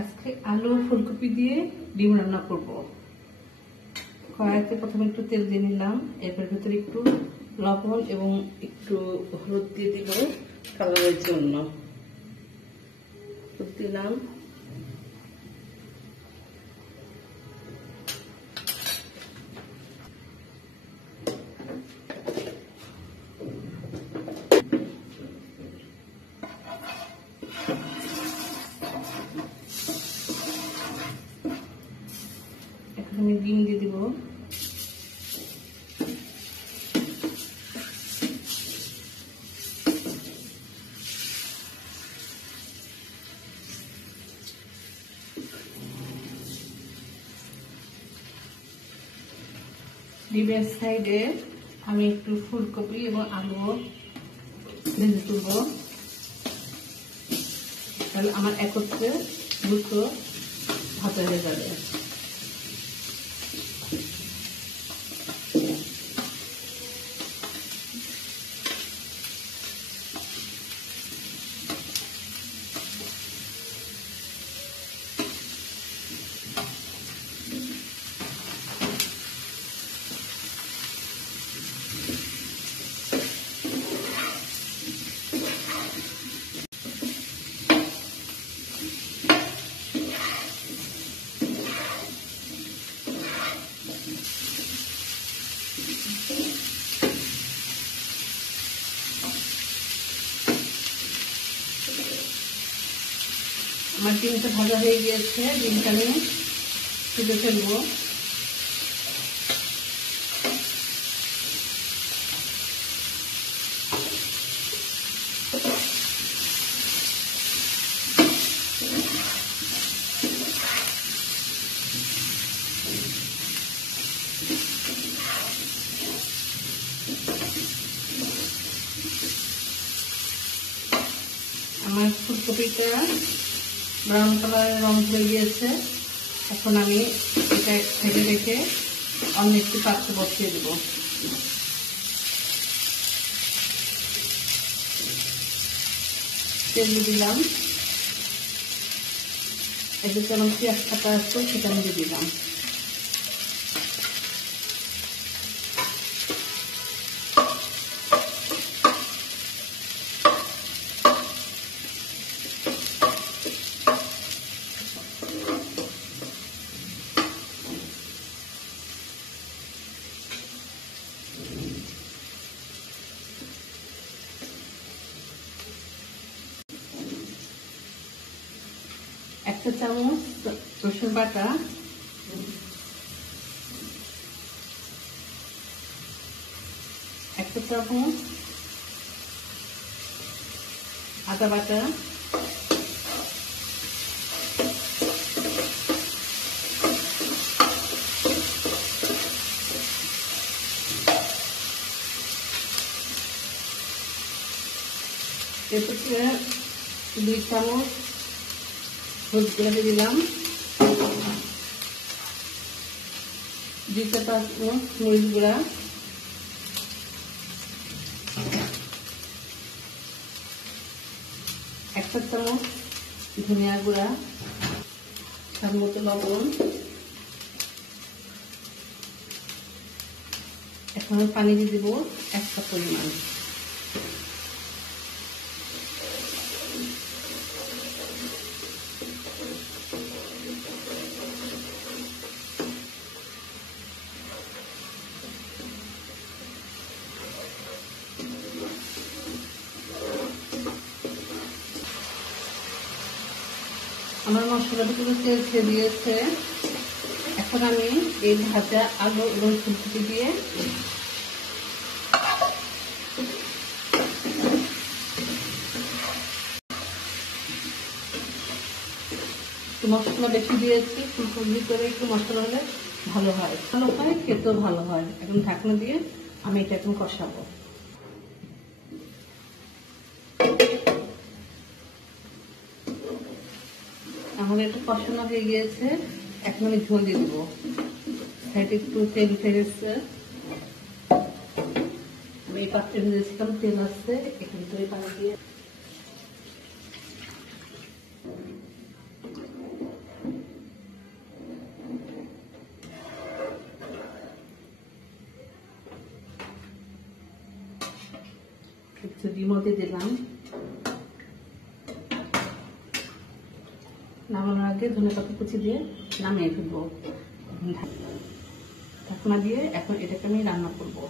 আজকে আলু ফুলকপি দিয়ে ডিম রান্না করব। কড়াইতে প্রথমে একটু তেল দিয়ে নিলাম, এরপর ভিতরে একটু লবণ এবং একটু হলুদ দিয়ে দিব কালারের জন্য। দিলাম এখন আমি ডিম দিয়ে দিব। ডিমের সাইডে আমি একটু ফুলকপি এবং আলু ভেজে তুলব, তাহলে আমার একত্রে দুটো ভাজা হয়ে যাবে। আমার ডিমটা ভাজা হয়ে গিয়েছে, ডিমটা আমি তুলে ফেলবো। আমার ফুলকপিটা ব্রাউন কালারের রং হয়ে গিয়েছে, এখন আমি এটা ফেলে রেখে অন্য একটি পাত্রে বসিয়ে দেব। তেল দিলাম, এদিকে আমার পেঁয়াজ কাটা আছে সেটা আমি দিয়ে দিলাম। একটা চামচ রসুন বাটা, একটা চামচ আদা বাটা, এরপর 2 চামচ হলুদ গুঁড়া দিয়ে দিলাম, 2 চামচ মরিচ গুঁড়া, 1 চামচ ধনিয়া গুঁড়া, স্বাদ মতো লবণ। এখন পানি দিয়ে দিব 1 কাপ পরিমাণ। আমার মশলাগুলো তেল ছেড়ে দিয়েছে, এখন আমি এই ভাজা আলু এবং ফুলকপি দিয়ে একটু মশলা বেশি দিয়েছি। ফুলকপির ভিতরে একটু মশলা হলে ভালো হয়, খেতেও ভালো হয়। এখন ঢাকনা দিয়ে আমি এটা এখন কষাবো। আমাদের একটু কষানো হয়ে গিয়েছে, এখন আমি ঝোল দিয়ে দেবো। সাইডে একটু তেল ফেলেছে, আমি এই পাত্রে ভেজেছিলাম, তেল আসছে, এখান থেকে পানি দিয়ে ডিমও দিয়ে দিলাম। নামানোর আগে ধনেপাতা কুচি দিয়ে নামিয়ে ফেলবো। ঢাকনা দিয়ে এখন এটাকে আমি রান্না করবো।